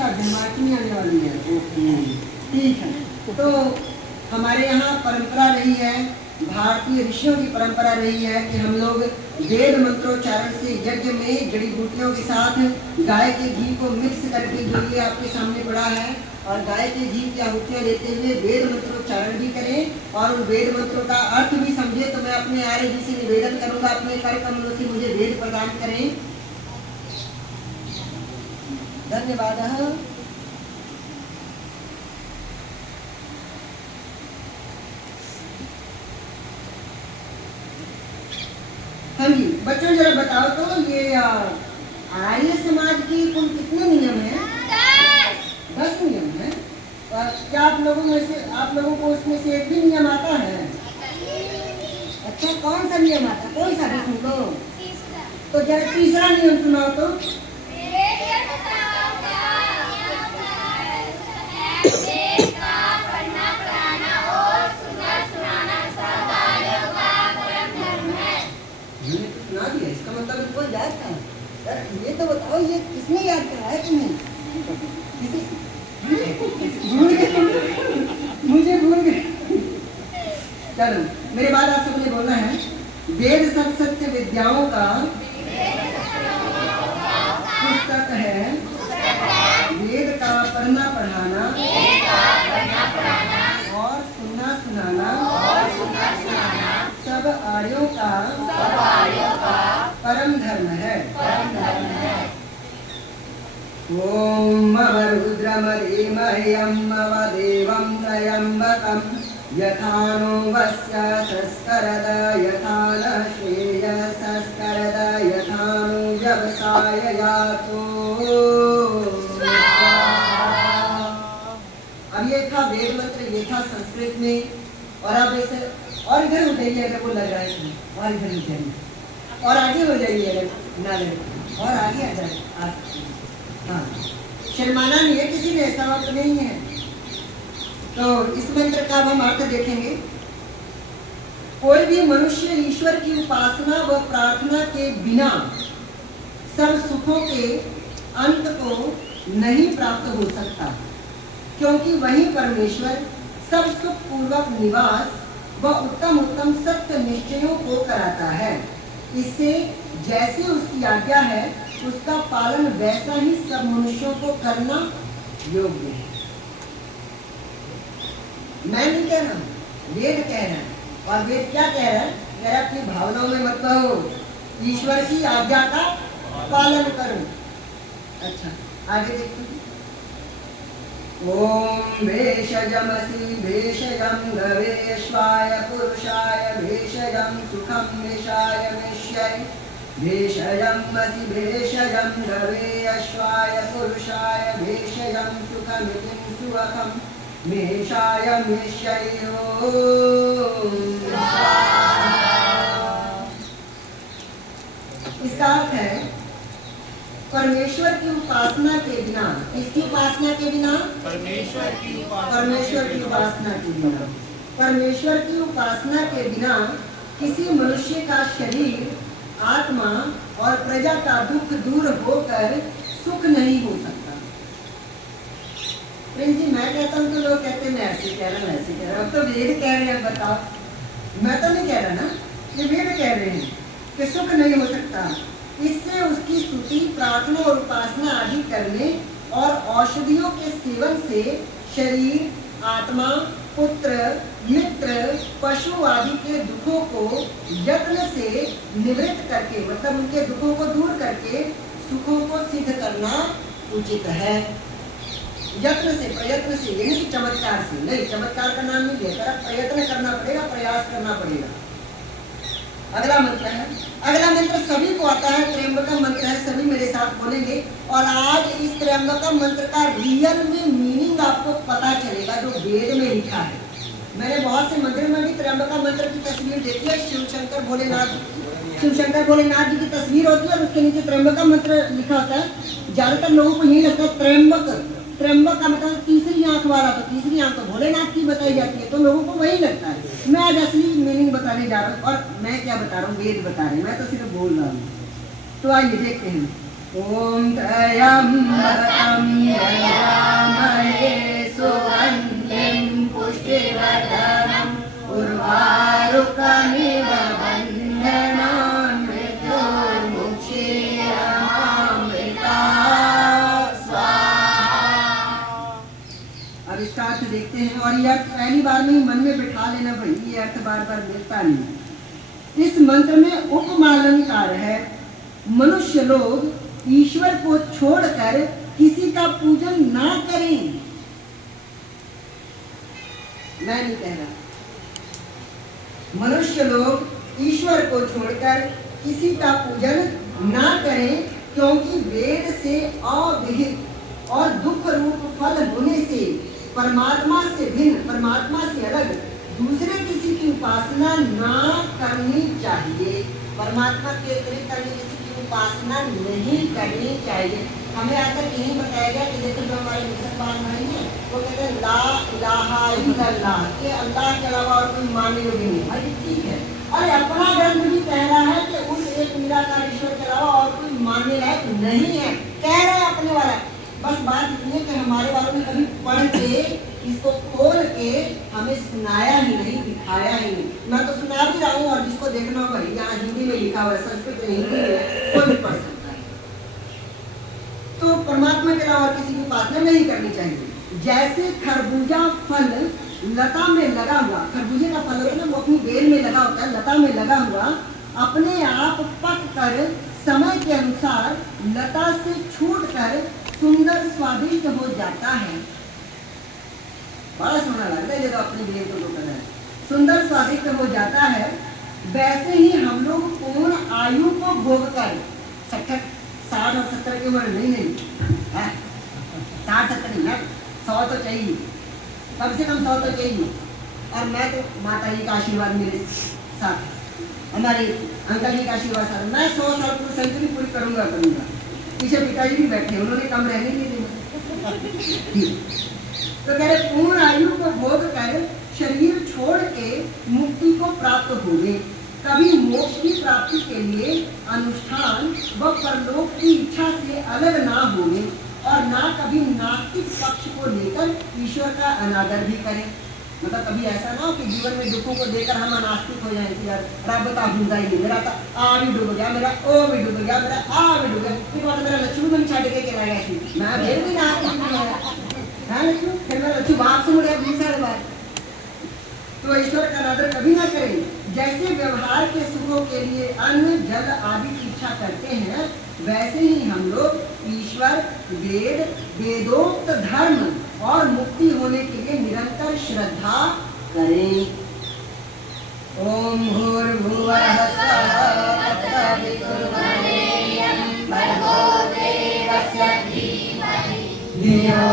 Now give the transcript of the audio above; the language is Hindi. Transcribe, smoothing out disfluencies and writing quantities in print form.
अच्छा जन्माष्टमी आने वाली है, ओके ठीक है। तो हमारे यहाँ परंपरा रही है, भारतीय ऋषियों की परंपरा रही है कि हम लोग वेद मंत्रोच्चारण से यज्ञ में जड़ी बूटियों के साथ गाय के घी को मिक्स करके, जो ये आपके सामने पड़ा है, और गाय के घी की आहुतियाँ देते हुए वेद मंत्रोच्चारण भी करें और उन वेद मंत्रों का अर्थ भी समझे। तो मैं अपने आर्य जी से निवेदन करूंगा, अपने कर कमलों से मुझे वेद प्रदान करें। धन्यवाद। हाँ जी बच्चों, जरा बताओ तो ये आर्य समाज की कुल कितने नियम हैं? 10 नियम हैं। क्या आप लोगों को उसमें से एक भी नियम आता है? अच्छा, कौन सा नियम आता है? कोई सा भी सुन लो। तो जरा तीसरा नियम सुनाओ तो। सुना दिया, इसका मतलब इनको याद था। ये तो बताओ, ये किसने याद कराया तुम्हें? मुझे भूल गए। चलो मेरे बाद आप सबने बोलना है, वेद सब सत्य विद्याओं का पुस्तक है, वेद का पढ़ना पढ़ाना और सुनना सुनाना सब आर्यों का परम धर्म है। ओम रुद्रमधीमहि देवं त्रयंबकं यथानो वस्य संस्करद यथा न श्रेयसस्करद यथानो व्यवसाययातो। अब ये था वेद मंत्र, ये था संस्कृत में। और अब इसे और इधर हो जाइए अगर वो लग रहा है, और इधर हो जाइए, और आगे हो जाइए अगर ना लगे, और आगे आ जाए। हाँ, शर्माना नहीं है किसी ने, ऐसा वक्त नहीं है। तो इस मंत्र का हम अर्थ देखेंगे। कोई भी मनुष्य ईश्वर की उपासना व प्रार्थना के बिना सब सुखों के अंत को नहीं प्राप्त हो सकता, क्योंकि वही परमेश्वर सब सुख पूर्वक निवास व उत्तम उत्तम सत्य निश्चयों को कराता है। इससे जैसे उसकी आज्ञा है उसका पालन वैसा ही सब मनुष्यों को करना योग्य है। मैं नहीं कह रहा हूँ, वेद कह रहा है। और वेद क्या कह रहा है? कह रहा अपनी भावनाओं में मत बहो, ईश्वर की आज्ञा का पालन करो। अच्छा आगे देखो। ओम भेषजमसि भेषजं गवेश्वाय पुरुषाय भेषजं सुखं निशाय मिष्यै भेषजमसि भेषजं गवेश्वाय पुरुषाय भेषजं सुखमितिं सुखं मेषाय मिष्यै। इसका अर्थ है परमेश्वर की उपासना के बिना, इसकी उपासना के बिना, परमेश्वर की उपासना के बिना, परमेश्वर की उपासना के बिना किसी मनुष्य का शरीर, आत्मा और प्रजा का दुख दूर होकर सुख नहीं हो सकता। प्रेम जी, मैं कहता हूँ तो लोग कहते हैं मैं ऐसे कह रहा हूँ, ऐसे कह रहा हूँ। अब तो वेद कह रहे हैं, बताओ। मैं तो नहीं कह रहा ना, ये वेद कह रहे हैं कि सुख नहीं हो सकता। इससे उसकी स्तुति, प्रार्थना और उपासना आदि करने और औषधियों के सेवन से शरीर, आत्मा, पुत्र, मित्र, पशु आदि के दुखों को यत्न से निवृत्त करके, मतलब उनके दुखों को दूर करके सुखों को सिद्ध करना उचित है। यत्न से, प्रयत्न से, यानी कि चमत्कार से नहीं। चमत्कार का नाम नहीं लेकर, प्रयत्न करना पड़ेगा, प्रयास करना पड़ेगा। अगला मंत्र है, अगला मंत्र सभी को आता है, त्र्यंबकम मंत्र है, सभी मेरे साथ बोलेंगे। और आज इस त्र्यंबकम मंत्र का रियल में मीनिंग आपको पता चलेगा जो वेद में लिखा है। मैंने बहुत से मंदिर में भी त्र्यंबकम मंत्र की तस्वीर देखी है। शिवशंकर भोलेनाथ जी की तस्वीर होती है और उसके नीचे त्र्यंबकम मंत्र लिखा होता है। ज्यादातर लोगों को यही लगता है त्र्यंबक का मतलब तीसरी आंख वाला, तो तीसरी आंख तो भोलेनाथ की बताई जाती है, तो लोगों को वही लगता है। मैं आज असली मीनिंग बताने जा रहा हूँ। और मैं क्या बता रहा हूँ, वेद बता रहे हैं, मैं तो सिर्फ बोल रहा हूँ। तो आइए देखते हैं। ॐ त्र्यम्बकं यजामहे सुगन्धिं पुष्टिवर्धनम् उर्वारुकमिव बन्धनान् मृत्योर्मुक्षीयमामृता स्वाहा। अब इसका अर्थ देखते हैं, और ये अर्थ पहली बार में ही मन में बिठा लेना भाई, ये अर्थ बार बार मिलता नहीं। इस मंत्र में उपमालंकार है, मनुष्य लोग ईश्वर को छोड़कर किसी का पूजन ना करें। मैं नहीं कह रहा, मनुष्य लोग ईश्वर को छोड़कर किसी का पूजन ना करें, क्योंकि वेद से अविहित और दुख रूप फल होने से परमात्मा से भिन्न, परमात्मा से अलग दूसरे किसी की उपासना ना करनी चाहिए। परमात्मा के अतिरिक्त अन्य किसी की उपासना नहीं करनी चाहिए। हमें आज तक यही बताया गया कि देखो जो हमारे मुसलमान भाई हैं वो कहते हैं ला इलाहा इल्लल्लाह, कि अल्लाह के अलावा और कोई मानने योग्य नहीं। भाई ठीक है, अरे अपना ग्रंथ भी कह रहा है कि उस एक निराकार ईश्वर के अलावा और कोई मानने लायक नहीं है, कह रहे हैं अपने वाला। बस बात इतनी है कि हमारे वालों ने कभी पढ़ के इसको खोल के हमें सुनाया ही नहीं, दिखाया ही नहीं। मैं तो सुना भी रहा हूँ, और जिसको देखना हो भाई यहाँ हिंदी में लिखा हुआ है, संस्कृत में हिंदी में कोई भी पढ़ सकता है। तो परमात्मा के अलावा किसी की उपासना नहीं करनी चाहिए। जैसे खरबूजा फल लता में लगा हुआ, खरबूजे का फल होता है ना, वो अपनी बेल में लगा होता है, लता में लगा हुआ अपने आप पक कर समय के अनुसार लता से छूट कर सुंदर स्वादिष्ट हो जाता है। बड़ा सोना लगता है जब अपनी बेल को करना है, सुंदर स्वादिष्ट हो जाता है। वैसे ही हम लोग पूर्ण आयु को भोग कर 60 और 70 की उम्र नहीं 60 70 नहीं, 100 तो चाहिए, कम से कम 100 तो चाहिए। और मैं तो माता जी का आशीर्वाद मेरे साथ, हमारे अंकल जी का आशीर्वाद साथ, मैं 100 साल पूरी सेंचुरी पूरी करूंगा। पीछे पिताजी भी बैठे, उन्होंने कम रहने नहीं दिया। तो कह रहे पूर्ण आयु को भोग कर शरीर छोड़ के मुक्ति को प्राप्त होगे। कभी मोक्ष की प्राप्ति के लिए अनुष्ठान व परलोक की इच्छा से अलग ना होगे, और ना कभी नास्तिक पक्ष को लेकर ईश्वर का अनादर भी करें। मतलब कभी ऐसा ना हो कि जीवन में दुखों को देकर हम अनास्तिक हो जाए कि यार रब तो भूलता ही नहीं, मेरा तो आ भी डूब गया, मेरा ओ भी डूब गया, मेरा आ भी डूब गया, फिर मतलब मेरा लक्ष्मी बन छाट के चला गया, मैं फिर भी ना लक्ष्मी, फिर मैं लक्ष्मी बाप से मुड़े 20 साल बाद। तो ईश्वर का अनादर कभी ना करें। जैसे व्यवहार के सुखों के लिए अन्न जल आदि की इच्छा करते हैं, वैसे ही हम लोग ईश्वर, वेद, वेदोक्त धर्म और मुक्ति होने के लिए निरंतर श्रद्धा करें। ओम भूर्भुवः स्वः तत्सवितुर्वरेण्यं भर्गो देवस्य धीमहि धियो